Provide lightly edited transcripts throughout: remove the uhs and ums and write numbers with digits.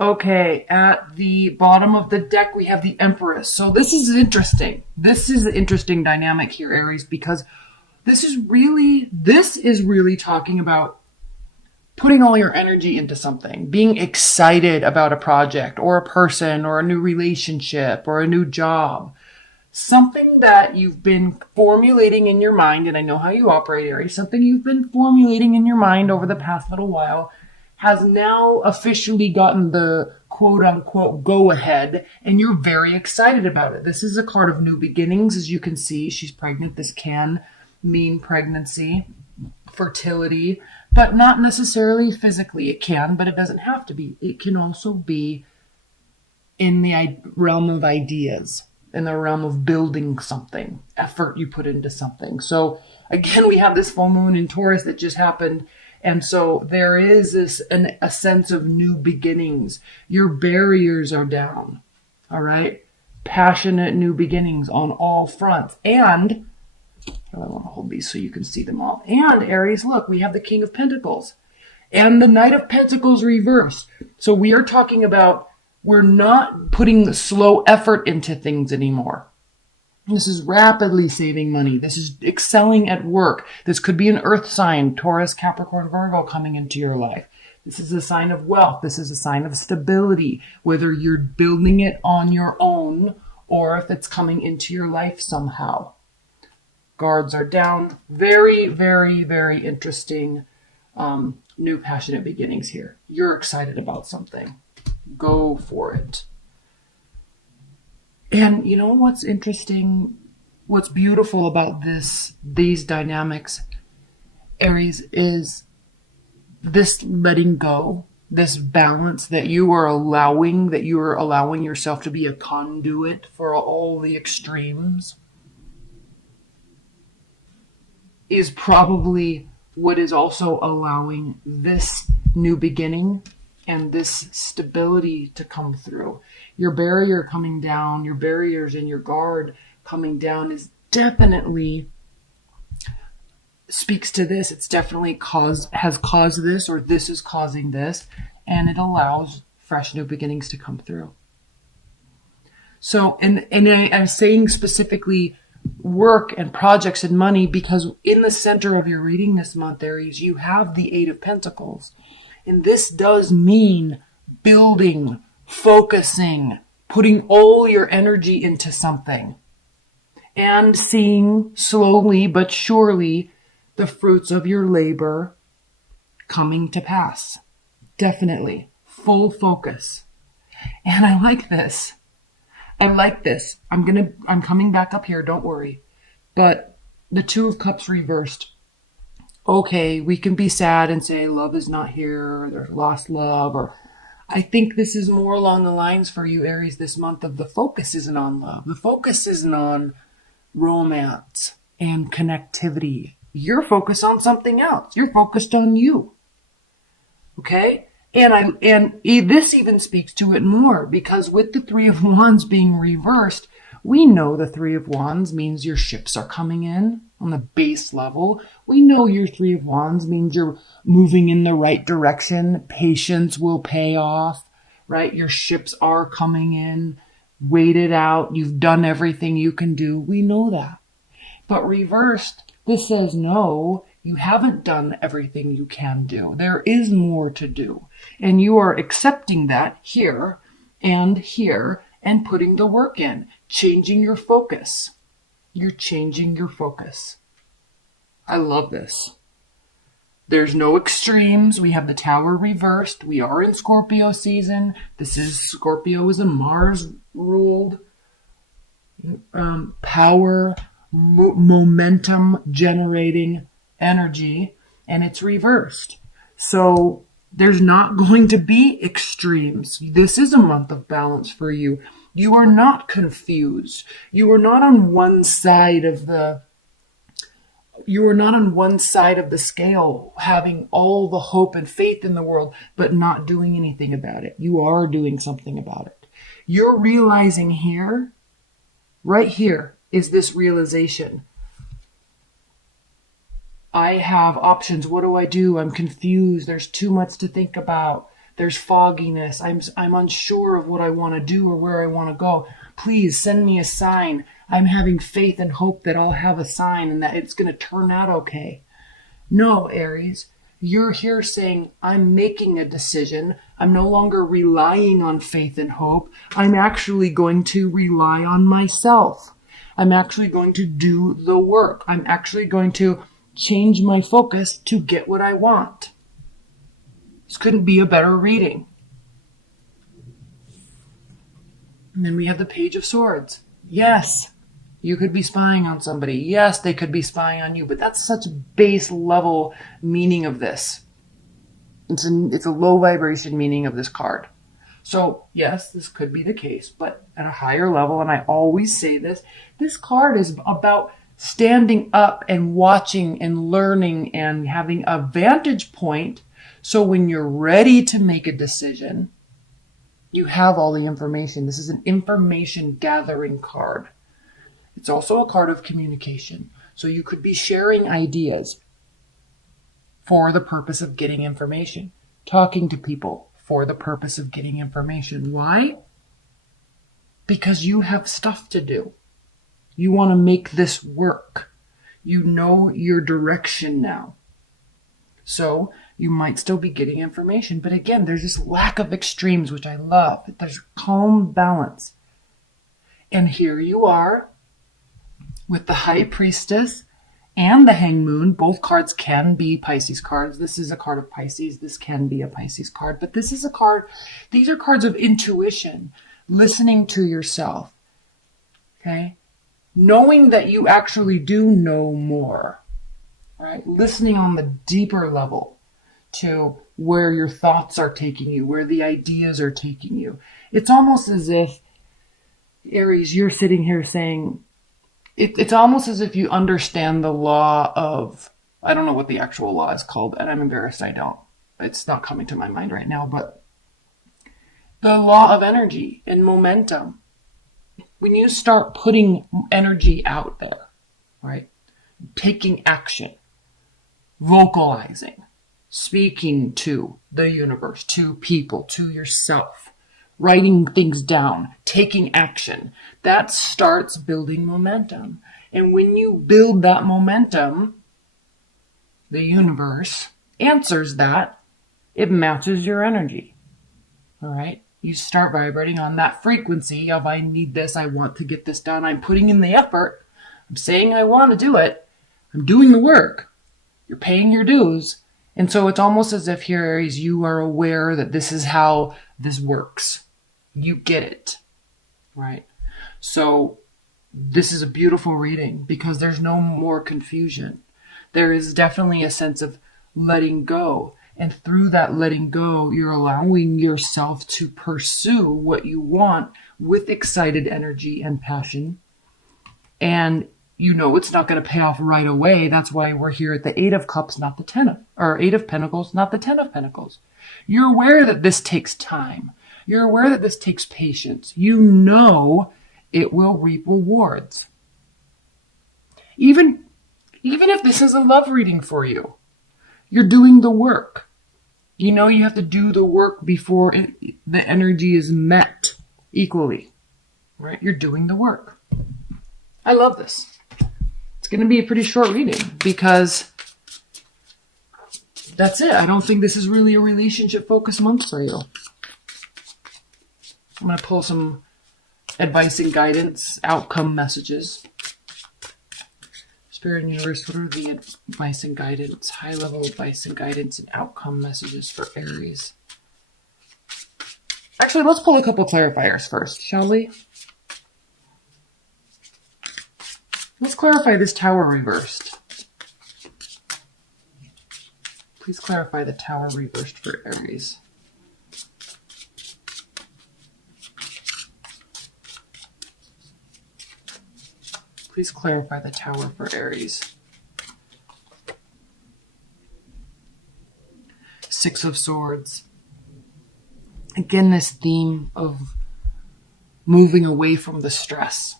Okay, at the bottom of the deck, we have the Empress. So this is interesting. This is an interesting dynamic here, Aries, because this is really talking about putting all your energy into something, being excited about a project or a person or a new relationship or a new job. Something that you've been formulating in your mind, and I know how you operate, Aries, something you've been formulating in your mind over the past little while has now officially gotten the quote unquote go ahead, and you're very excited about it. This is a card of new beginnings. As you can see, she's pregnant. This can mean pregnancy, fertility, but not necessarily physically. It can, but it doesn't have to be. It can also be in the realm of ideas, in the realm of building something, effort you put into something. So again, we have this full moon in Taurus that just happened. And so there is a sense of new beginnings. Your barriers are down. All right. Passionate new beginnings on all fronts. And I want to hold these so you can see them all. And Aries, look, we have the King of Pentacles and the Knight of Pentacles reversed. So we are talking about we're not putting slow effort into things anymore. This is rapidly saving money. This is excelling at work. This could be an earth sign, Taurus, Capricorn, Virgo coming into your life. This is a sign of wealth. This is a sign of stability, whether you're building it on your own or if it's coming into your life somehow. Guards are down. Very, very, very interesting new passionate beginnings here. You're excited about something. Go for it. And you know what's interesting, what's beautiful about these dynamics, Aries, is this letting go, this balance that you are allowing yourself to be a conduit for all the extremes is probably what is also allowing this new beginning and this stability to come through. Your barrier coming down, your barriers and your guard coming down is definitely speaks to this. It's definitely has caused this, or this is causing this, and it allows fresh new beginnings to come through. So, and I'm saying specifically work and projects and money because in the center of your reading this month, Aries, you have the Eight of Pentacles. And this does mean building, focusing, putting all your energy into something and seeing slowly but surely the fruits of your labor coming to pass. Definitely. Full focus. And I like this. I'm coming back up here, don't worry. But the Two of Cups reversed. Okay, we can be sad and say love is not here, or there's lost love, or I think this is more along the lines for you, Aries, this month of the focus isn't on love. The focus isn't on romance and connectivity. You're focused on something else. You're focused on you. Okay? And this even speaks to it more because with the Three of Wands being reversed, we know the Three of Wands means your ships are coming in on the base level. We know your Three of Wands means you're moving in the right direction. Patience will pay off, right? Your ships are coming in, waited out. You've done everything you can do. We know that. But reversed, this says no, you haven't done everything you can do. There is more to do. And you are accepting that here and putting the work in, changing your focus. You're changing your focus. I love this. There's no extremes. We have the Tower reversed. We are in Scorpio season. Scorpio is a Mars ruled power, momentum generating energy, and it's reversed. So there's not going to be extremes. This is a month of balance for you. You are not confused. You are not on one side of the scale, having all the hope and faith in the world, but not doing anything about it. You are doing something about it. You're realizing here, right here, is this realization. I have options. What do I do? I'm confused. There's too much to think about. There's fogginess. I'm unsure of what I want to do or where I want to go. Please send me a sign. I'm having faith and hope that I'll have a sign and that it's going to turn out okay. No, Aries, you're here saying, I'm making a decision. I'm no longer relying on faith and hope. I'm actually going to rely on myself. I'm actually going to do the work. I'm actually going to change my focus to get what I want. This couldn't be a better reading. And then we have the Page of Swords. Yes, you could be spying on somebody. Yes, they could be spying on you, but that's such a base level meaning of this. It's a low vibration meaning of this card. So yes, this could be the case, but at a higher level, and I always say this card is about standing up and watching and learning and having a vantage point. So when you're ready to make a decision, you have all the information. This is an information gathering card. It's also a card of communication. So you could be sharing ideas for the purpose of getting information, talking to people for the purpose of getting information. Why? Because you have stuff to do. You want to make this work. You know your direction now. So you might still be getting information. But again, there's this lack of extremes, which I love. There's calm balance. And here you are with the High Priestess and the Hanged Moon. Both cards can be Pisces cards. This is a card of Pisces. This can be a Pisces card. But this is a card, these are cards of intuition, listening to yourself. Okay? Knowing that you actually do know more. Right? Listening on the deeper level to where your thoughts are taking you, where the ideas are taking you. It's almost as if, Aries, you're sitting here saying, it's almost as if you understand the law of, I don't know what the actual law is called, and I'm embarrassed I don't. It's not coming to my mind right now, but the law of energy and momentum. When you start putting energy out there, right? Taking action, vocalizing, speaking to the universe, to people, to yourself, writing things down, taking action, that starts building momentum. And when you build that momentum, the universe answers that. It matches your energy. All right? You start vibrating on that frequency of, I need this, I want to get this done, I'm putting in the effort, I'm saying I want to do it, I'm doing the work, you're paying your dues. And so it's almost as if here, Aries, you are aware that this is how this works. You get it, right? So this is a beautiful reading because there's no more confusion. There is definitely a sense of letting go. And through that letting go, you're allowing yourself to pursue what you want with excited energy and passion. And you know it's not going to pay off right away. That's why we're here at the 8 of Cups, not the 10 of, or 8 of Pentacles, not the 10 of Pentacles. You're aware that this takes time. You're aware that this takes patience. You know it will reap rewards. Even if this is a love reading for you, you're doing the work. You know you have to do the work before the energy is met equally, right? You're doing the work. I love this. It's going to be a pretty short reading because that's it. I don't think this is really a relationship-focused month for you. I'm going to pull some advice and guidance, outcome messages. Spirit and Universe, what are the advice and guidance, high-level advice and guidance and outcome messages for Aries? Actually, let's pull a couple clarifiers first, shall we? Let's clarify this Tower reversed. Please clarify the Tower reversed for Aries. Please clarify the Tower for Aries. 6 of Swords. Again, this theme of moving away from the stress.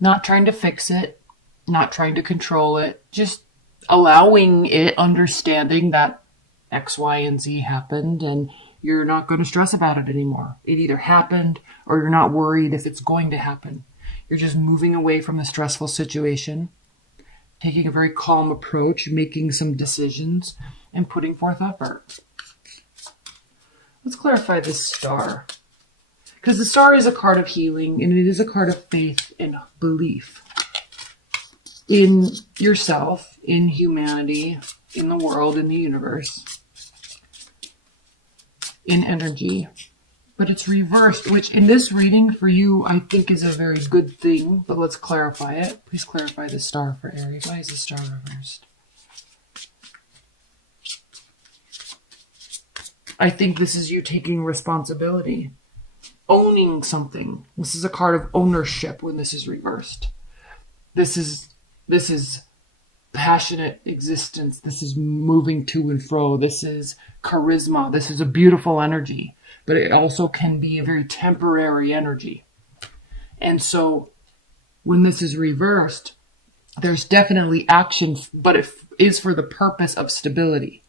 Not trying to fix it, not trying to control it, just allowing it, understanding that X, Y, and Z happened, and you're not going to stress about it anymore. It either happened or you're not worried if it's going to happen. You're just moving away from the stressful situation, taking a very calm approach, making some decisions, and putting forth effort. Let's clarify this star. Because the star is a card of healing, and it is a card of faith and belief in yourself, in humanity, in the world, in the universe, in energy. But it's reversed, which in this reading for you, I think is a very good thing. But let's clarify it. Please clarify the star for Aries. Why is the star reversed? I think this is you taking responsibility, owning something. This is a card of ownership when this is reversed. This is passionate existence. This is moving to and fro. This is charisma. This is a beautiful energy, but it also can be a very temporary energy. And so when this is reversed, there's definitely action, but it is for the purpose of stability.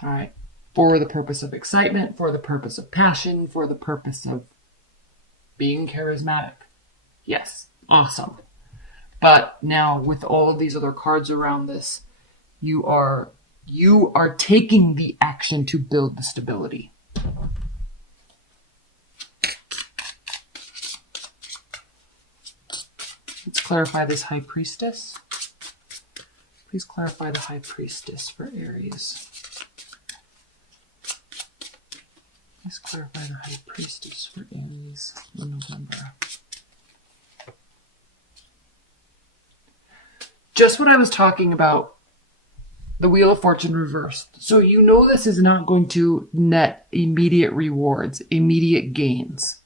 All right. For the purpose of excitement, for the purpose of passion, for the purpose of being charismatic. Yes. Awesome. But now with all of these other cards around this, you are taking the action to build the stability. Let's clarify this High Priestess. Please clarify the High Priestess for Aries. Please clarify the High Priestess for Aries in November. Just what I was talking about, the Wheel of Fortune reversed. So you know this is not going to net immediate rewards, immediate gains.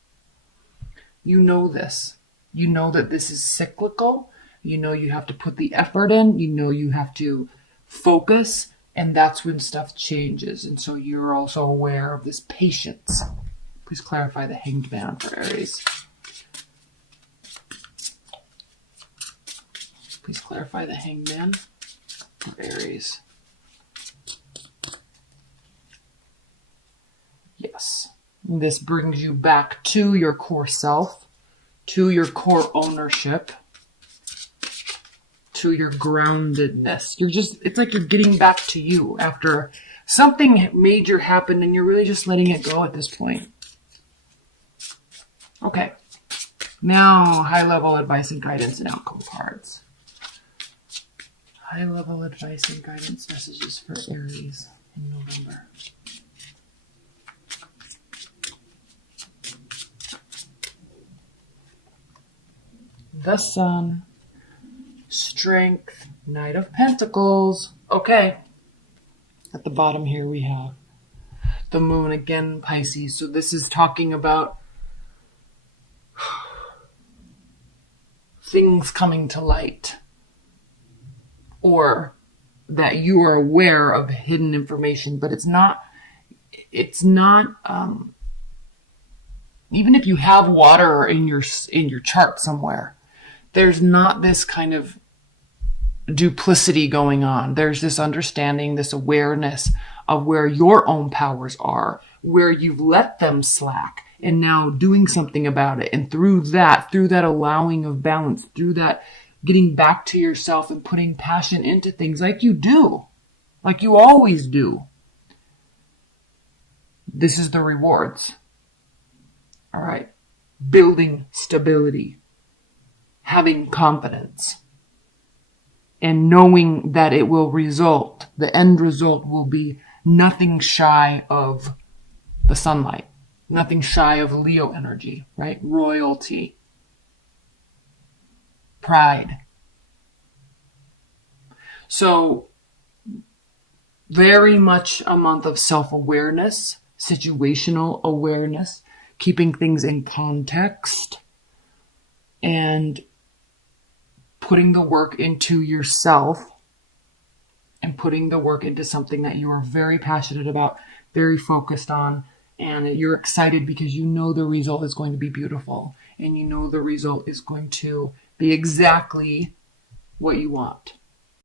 You know this. You know that this is cyclical. You know you have to put the effort in. You know you have to focus, and that's when stuff changes. And so you're also aware of this patience. Please clarify the Hanged Man for Aries. Please clarify the Hanged Man for Aries. Yes. This brings you back to your core self, to your core ownership, to your groundedness. It's like you're getting back to you after something major happened and you're really just letting it go at this point. Okay. Now, high-level advice and guidance and outcome cards. High-level advice and guidance messages for Aries in November. The Sun, Strength, Knight of Pentacles. Okay. At the bottom here we have the Moon, again, Pisces. So this is talking about things coming to light, or that you are aware of hidden information, but it's not, even if you have water in your chart somewhere, there's not this kind of duplicity going on. There's this understanding, this awareness of where your own powers are, where you've let them slack, and now doing something about it. And through that allowing of balance, through that getting back to yourself and putting passion into things like you do, like you always do. This is the rewards. All right. Building stability, having confidence, and knowing that it will result, the end result will be nothing shy of the sunlight, nothing shy of Leo energy, right? Royalty, pride. So very much a month of self-awareness, situational awareness, keeping things in context, and putting the work into yourself and putting the work into something that you are very passionate about, very focused on, and you're excited because you know the result is going to be beautiful, and you know the result is going to be exactly what you want.